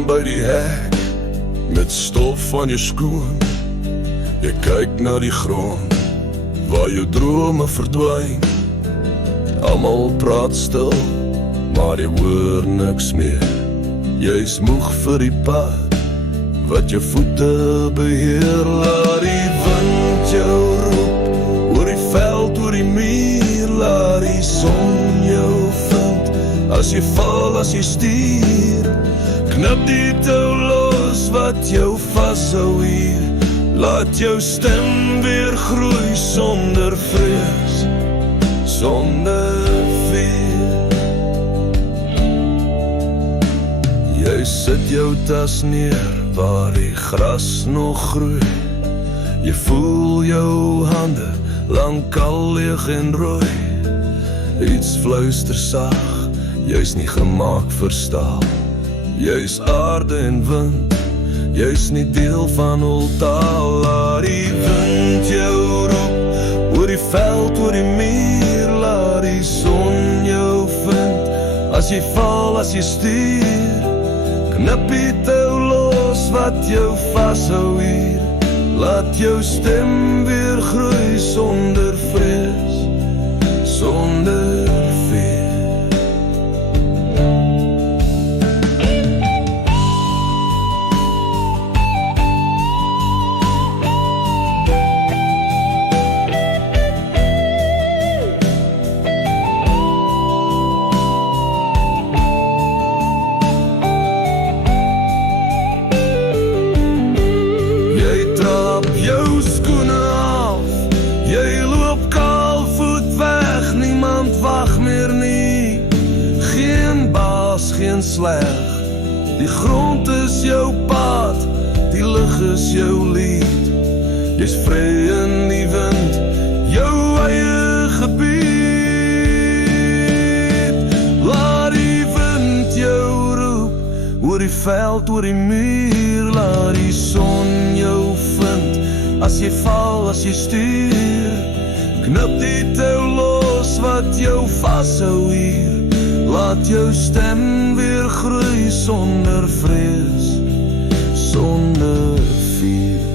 staan by die hek met stof van jou skoen. Jy kyk na die grond waar jou drome verdwyn. Almal praat stil, maar jy hoor niks meer. Jy's moeg vir die pad wat jou voete beheer. Laat die wind jou roep oor die veld, oor die muur. Laat die son jou vind as jy val, as jy stuur. Knip die touw los wat jou vashou hier. Laat jou stem weer groei sonder vrees, sonder fear. Jy sit jou tas neer waar die gras nog groei. Jy voel jou hande lankal leeg en rooi. Iets fluister sag, jy's nie gemaak vir staal. Jy's aarde en wind, jy's nie deel van hul taal. Laat die wind jou roep oor die veld, oor die muur. Laat die son jou vind as jy val, as jy stuur. Knip die touw los wat jou vashou hier. Laat jou stem weer groei sonder vrees, sonder fear. Jou skoene af, jy loop kaal voet weg. Niemand wag meer nie, geen baas, geen sleg. Die grond is jou pad, die lug is jou lied. Jy's vry in die wind, jou eie gebied. Laat die wind jou roep oor die veld, oor die muur. Laat die son jou vind as jy val, as jy stuur. Knip die touw los wat jou vashou hier. Laat jou stem weer groei sonder vrees, sonder fear.